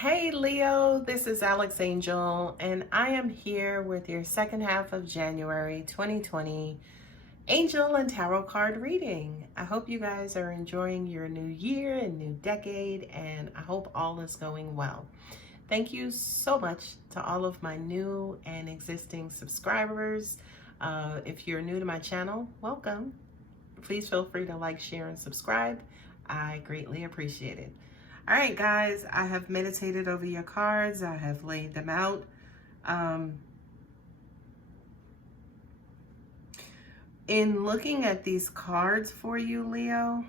Hey Leo, this is Alex Angel, and I am here with your second half of January 2020 Angel and Tarot card reading. I hope you guys are enjoying your new year and new decade, and I hope all is going well. Thank you so much to all of my new and existing subscribers. If you're new to my channel, welcome. Please feel free to like, share, and subscribe. I greatly appreciate it. All right, guys, I have meditated over your cards. I have laid them out. In looking at these cards for you, Leo,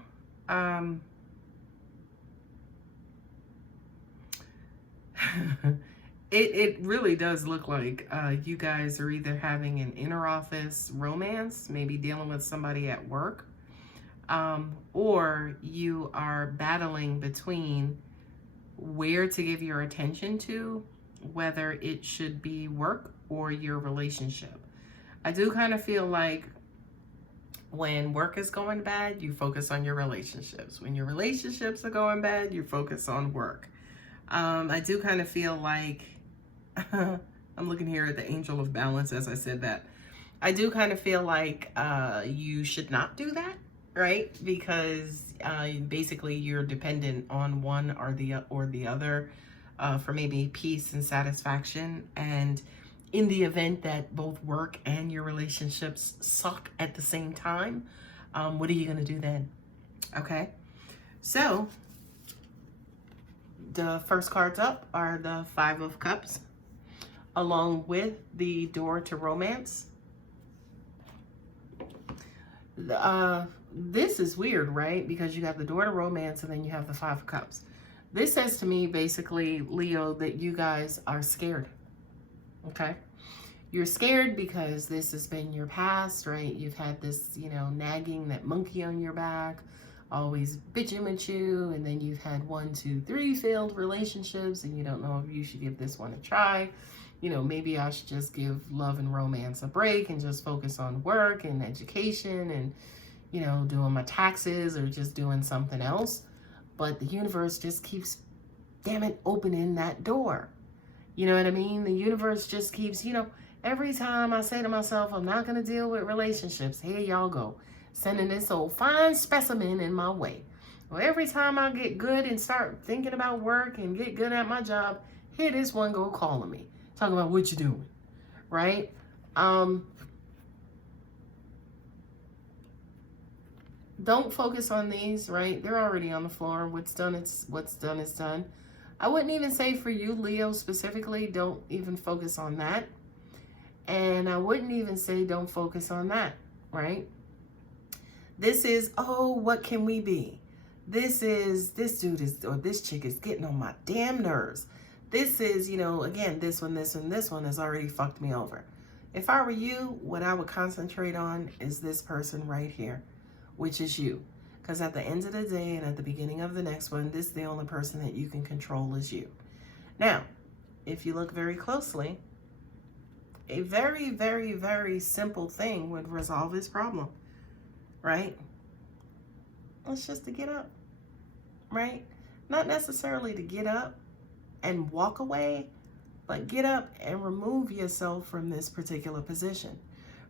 it really does look like you guys are either having an inner office romance, maybe dealing with somebody at work, or you are battling between where to give your attention to, whether it should be work or your relationship. I do kind of feel like when work is going bad, you focus on your relationships. When your relationships are going bad, you focus on work. I do kind of feel like, I'm looking here at the Angel of Balance as I said that. I do kind of feel like you should not do that, right? Because basically you're dependent on one or the other for maybe peace and satisfaction. And in the event that both work and your relationships suck at the same time, what are you going to do then? Okay, so the first cards up are the Five of Cups, along with the Door to Romance. This is weird, right? Because you have the Door to Romance and then you have the Five of Cups. This says to me, basically, Leo, that you guys are scared. Okay? You're scared because this has been your past, right? You've had this, nagging, that monkey on your back, always bitching at you, and then you've had 1, 2, 3 failed relationships, and you don't know if you should give this one a try. Maybe I should just give love and romance a break and just focus on work and education and, doing my taxes or just doing something else. But the universe just keeps, damn it, opening that door. You know what I mean? The universe just keeps, every time I say to myself, I'm not going to deal with relationships, here y'all go, sending this old fine specimen in my way. Well, every time I get good and start thinking about work and get good at my job, here this one go calling me, talking about what you doing, right? Don't focus on these, right? They're already on the floor. What's done is done. I wouldn't even say for you, Leo, specifically, don't even focus on that. And I wouldn't even say don't focus on that, right? This is, oh, what can we be? This dude is, or this chick is getting on my damn nerves. This is, again, this one has already fucked me over. If I were you, what I would concentrate on is this person right here, which is you. Because at the end of the day and at the beginning of the next one, this is the only person that you can control is you. Now, if you look very closely, a very, very, very simple thing would resolve this problem, right? It's just to get up, right? Not necessarily to get up and walk away, but get up and remove yourself from this particular position,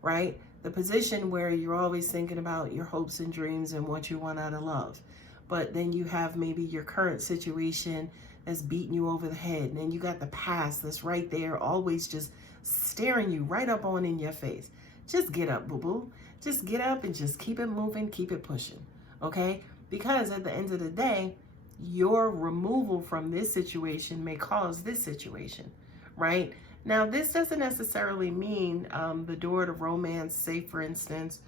right? The position where you're always thinking about your hopes and dreams and what you want out of love. But then you have maybe your current situation that's beating you over the head. And then you got the past that's right there, always just staring you right up on in your face. Just get up, boo-boo. Just get up and just keep it moving, keep it pushing, okay? Because at the end of the day, your removal from this situation may cause this situation, right? Now, this doesn't necessarily mean the door to romance, say, for instance,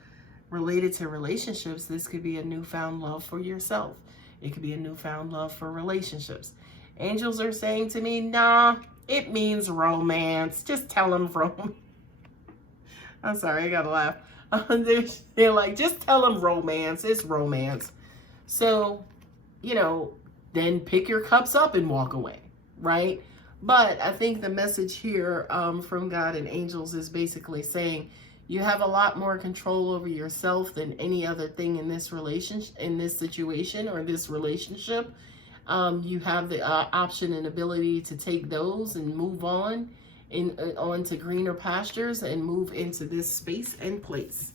related to relationships. This could be a newfound love for yourself. It could be a newfound love for relationships. Angels are saying to me, nah, it means romance. Just tell them romance. I'm sorry, I gotta laugh. They're like, just tell them romance. It's romance. So, then pick your cups up and walk away, right? But I think the message here from God and angels is basically saying you have a lot more control over yourself than any other thing in this relationship, in this situation or this relationship. You have the option and ability to take those and move on onto greener pastures and move into this space and place.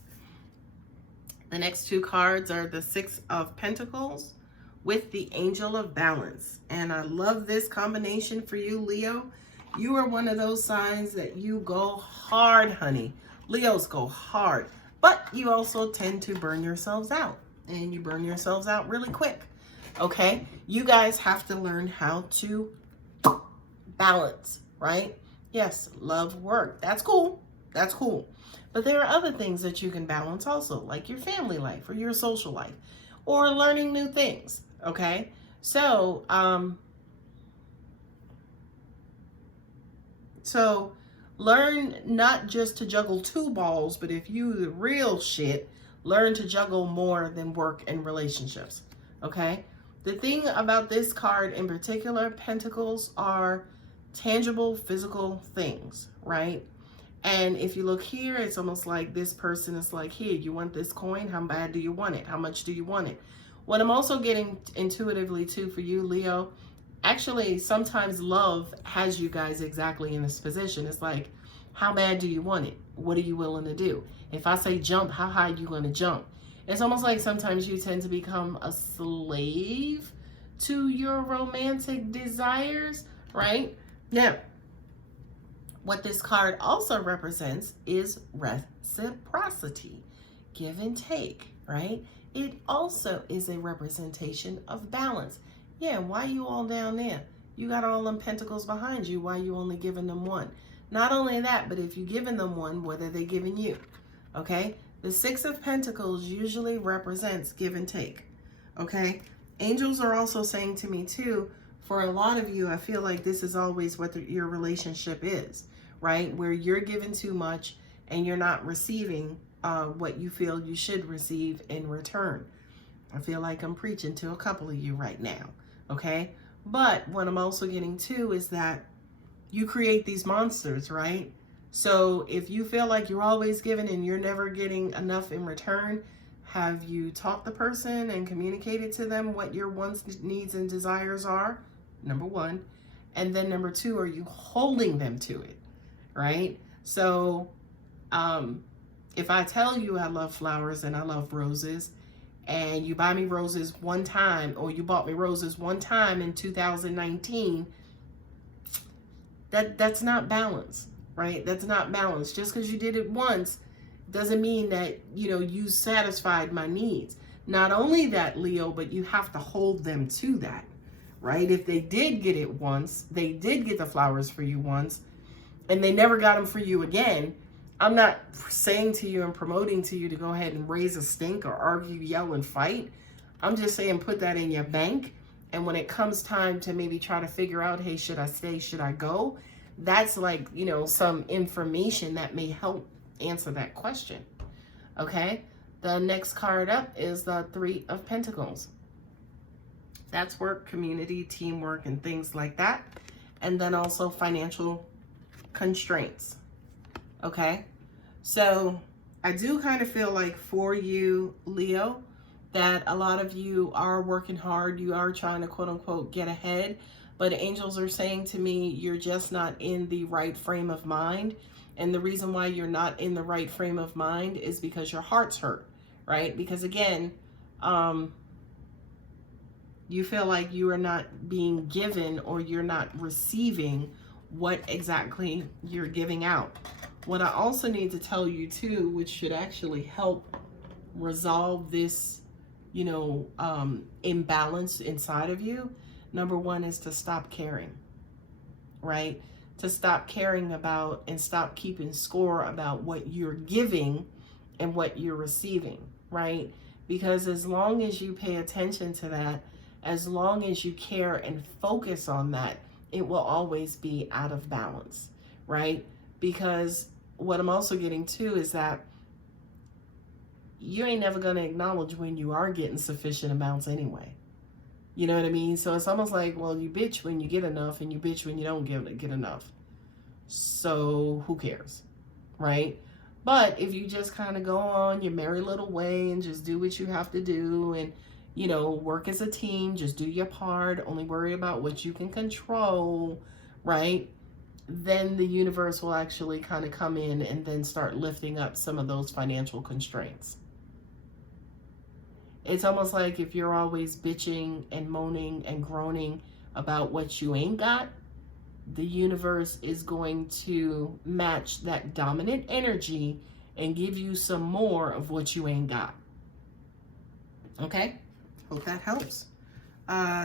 The next two cards are the Six of Pentacles with the Angel of Balance. And I love this combination for you, Leo. You are one of those signs that you go hard, honey. Leos go hard, but you also tend to burn yourselves out, and you burn yourselves out really quick. Okay, you guys have to learn how to balance, right? Yes, love, work. That's cool. That's cool. But there are other things that you can balance also, like your family life or your social life or learning new things. Okay, so learn not just to juggle two balls, but if you the real shit, learn to juggle more than work and relationships. Okay. The thing about this card in particular, Pentacles are tangible, physical things, right? And if you look here, it's almost like this person is like, here, you want this coin? How bad do you want it? How much do you want it? What I'm also getting intuitively too for you, Leo, actually, sometimes love has you guys exactly in this position. It's like, how bad do you want it? What are you willing to do? If I say jump, how high are you going to jump? It's almost like sometimes you tend to become a slave to your romantic desires, right? Now, what this card also represents is reciprocity, give and take, right? It also is a representation of balance. Yeah, why you all down there? You got all them pentacles behind you. Why you only giving them one? Not only that, but if you're giving them one, what are they giving you? Okay? The Six of Pentacles usually represents give and take. Okay? Angels are also saying to me too, for a lot of you, I feel like this is always what your relationship is, right? Where you're giving too much and you're not receiving what you feel you should receive in return. I feel like I'm preaching to a couple of you right now. Okay? But what I'm also getting to is that you create these monsters, right? So if you feel like you're always giving and you're never getting enough in return, have you taught the person and communicated to them what your wants, needs, and desires are? Number one. And then number two, are you holding them to it, right? So if I tell you I love flowers and I love roses, and you buy me roses one time, or you bought me roses one time in 2019, that's not balance, right? That's not balance. Just because you did it once doesn't mean that, you satisfied my needs. Not only that, Leo, but you have to hold them to that, right? If they did get it once, they did get the flowers for you once, and they never got them for you again, I'm not saying to you and promoting to you to go ahead and raise a stink or argue, yell, and fight. I'm just saying put that in your bank. And when it comes time to maybe try to figure out, hey, should I stay? Should I go? That's like, some information that may help answer that question. Okay. The next card up is the Three of Pentacles. That's work, community, teamwork, and things like that. And then also financial constraints. Okay, so I do kind of feel like for you, Leo, that a lot of you are working hard. You are trying to quote unquote get ahead, but angels are saying to me, you're just not in the right frame of mind. And the reason why you're not in the right frame of mind is because your heart's hurt, right? Because again, you feel like you are not being given or you're not receiving what exactly you're giving out. What I also need to tell you too, which should actually help resolve this, imbalance inside of you. Number one is to stop caring, right? To stop caring about and stop keeping score about what you're giving and what you're receiving, right? Because as long as you pay attention to that, as long as you care and focus on that, it will always be out of balance, right? Because what I'm also getting to is that you ain't never going to acknowledge when you are getting sufficient amounts anyway. You know what I mean? So it's almost like, well, you bitch when you get enough and you bitch when you don't get enough. So who cares, right? But if you just kind of go on your merry little way and just do what you have to do and, you know, work as a team, just do your part, only worry about what you can control, right? Then the universe will actually kind of come in and then start lifting up some of those financial constraints. It's almost like if you're always bitching and moaning and groaning about what you ain't got, the universe is going to match that dominant energy and give you some more of what you ain't got. Okay? Hope that helps.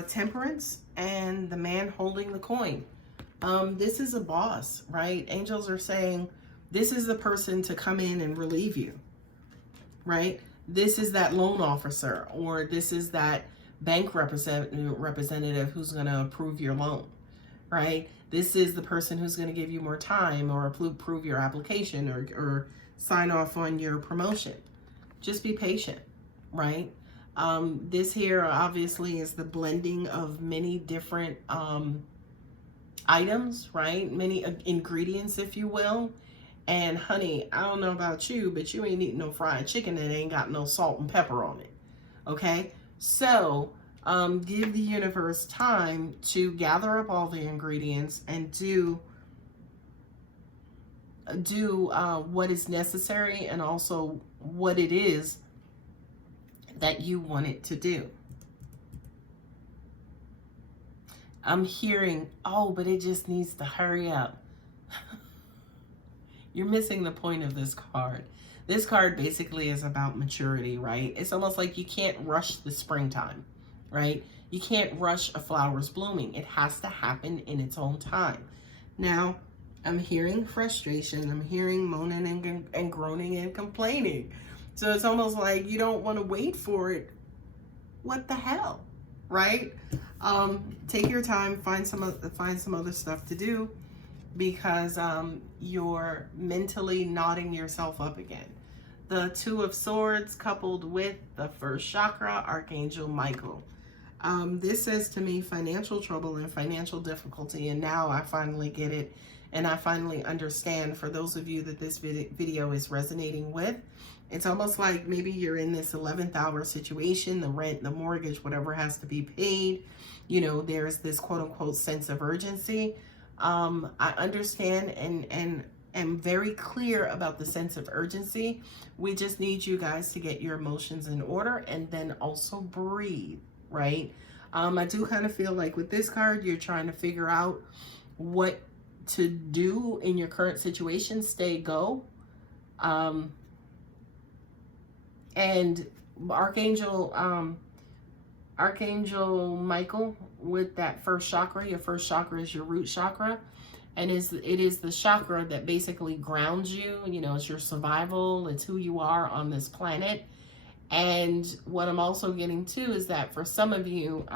Temperance and the man holding the coin. This is a boss, right? Angels are saying this is the person to come in and relieve you, right? This is that loan officer, or this is that bank representative who's going to approve your loan, right? This is the person who's going to give you more time or approve your application or sign off on your promotion. Just be patient, right? This here obviously is the blending of many different items, right? Many ingredients, if you will. And honey, I don't know about you, but you ain't eating no fried chicken that ain't got no salt and pepper on it. Okay? So, give the universe time to gather up all the ingredients and do what is necessary, and also what it is that you want it to do. I'm hearing, oh, but it just needs to hurry up. You're missing the point of this card. This card basically is about maturity, right? It's almost like you can't rush the springtime, right? You can't rush a flower's blooming. It has to happen in its own time. Now, I'm hearing frustration. I'm hearing moaning and groaning and complaining. So it's almost like you don't want to wait for it. What the hell, right? Take your time, find some other stuff to do, because you're mentally knotting yourself up again. The Two of Swords coupled with the first chakra, Archangel Michael. This says to me financial trouble and financial difficulty, and now I finally get it, and I finally understand. For those of you that this video is resonating with, it's almost like maybe you're in this 11th hour situation, the rent, the mortgage, whatever has to be paid. You know, there's this quote unquote sense of urgency. I understand and am very clear about the sense of urgency. We just need you guys to get your emotions in order and then also breathe, right? I do kind of feel like with this card, you're trying to figure out what to do in your current situation, stay, go. And Archangel Michael with that first chakra. Your first chakra is your root chakra, and it is the chakra that basically grounds you. You know, it's your survival. It's who you are on this planet. And what I'm also getting to is that for some of you,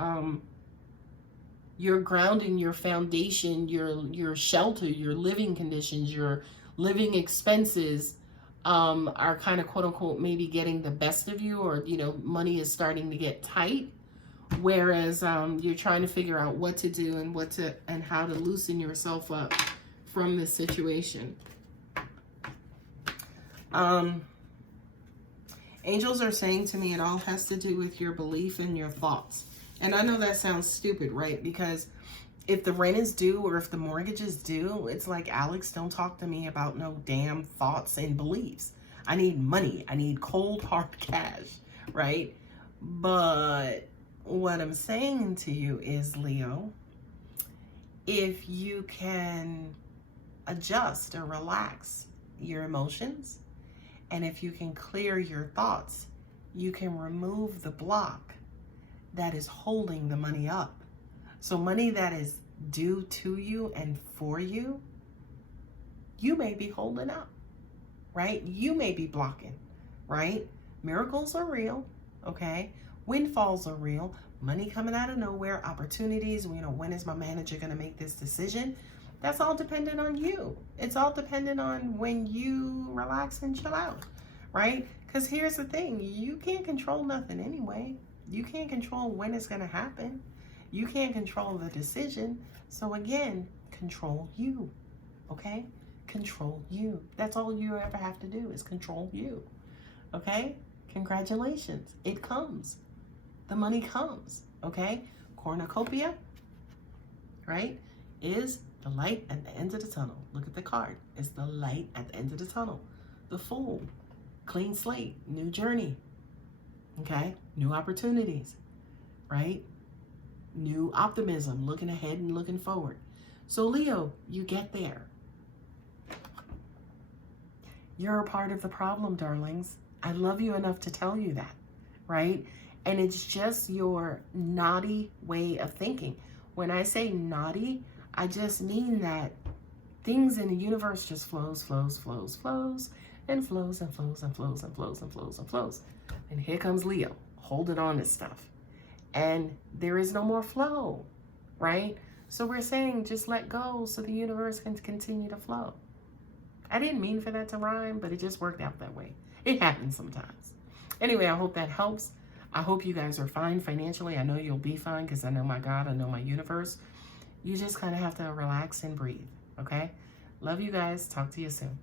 your grounding, your foundation, your shelter, your living conditions, your living expenses are kind of quote unquote maybe getting the best of you, or you know, money is starting to get tight, whereas you're trying to figure out what to do and how to loosen yourself up from this situation. Angels are saying to me it all has to do with your belief and your thoughts. And I know that sounds stupid, right? Because if the rent is due or if the mortgage is due, it's like, Alex, don't talk to me about no damn thoughts and beliefs. I need money. I need cold, hard cash, right? But what I'm saying to you is, Leo, if you can adjust or relax your emotions, and if you can clear your thoughts, you can remove the block that is holding the money up. So money that is due to you and for you, you may be holding up, right? You may be blocking, right? Miracles are real, okay? Windfalls are real. Money coming out of nowhere, opportunities, you know, when is my manager going to make this decision? That's all dependent on you. It's all dependent on when you relax and chill out, right? Because here's the thing, you can't control nothing anyway. You can't control when it's going to happen. You can't control the decision. So again, control you, okay? Control you. That's all you ever have to do is control you, okay? Congratulations. It comes. the money comes, okay? Cornucopia, right, is the light at the end of the tunnel. Look at the card. It's the light at the end of the tunnel. The Fool, clean slate, new journey, okay? New opportunities, right? New optimism, looking ahead and looking forward. So Leo, you get there. You're a part of the problem, darlings. I love you enough to tell you that, right? And it's just your naughty way of thinking. When I say naughty, I just mean that things in the universe just flows, flows, flows, flows, and flows and flows and flows and flows and flows and flows. And here comes Leo, holding on to stuff. And there is no more flow, right? So we're saying just let go so the universe can continue to flow. I didn't mean for that to rhyme, but it just worked out that way. It happens sometimes. Anyway, I hope that helps. I hope you guys are fine financially. I know you'll be fine because I know my God, I know my universe. You just kind of have to relax and breathe, okay? Love you guys. Talk to you soon.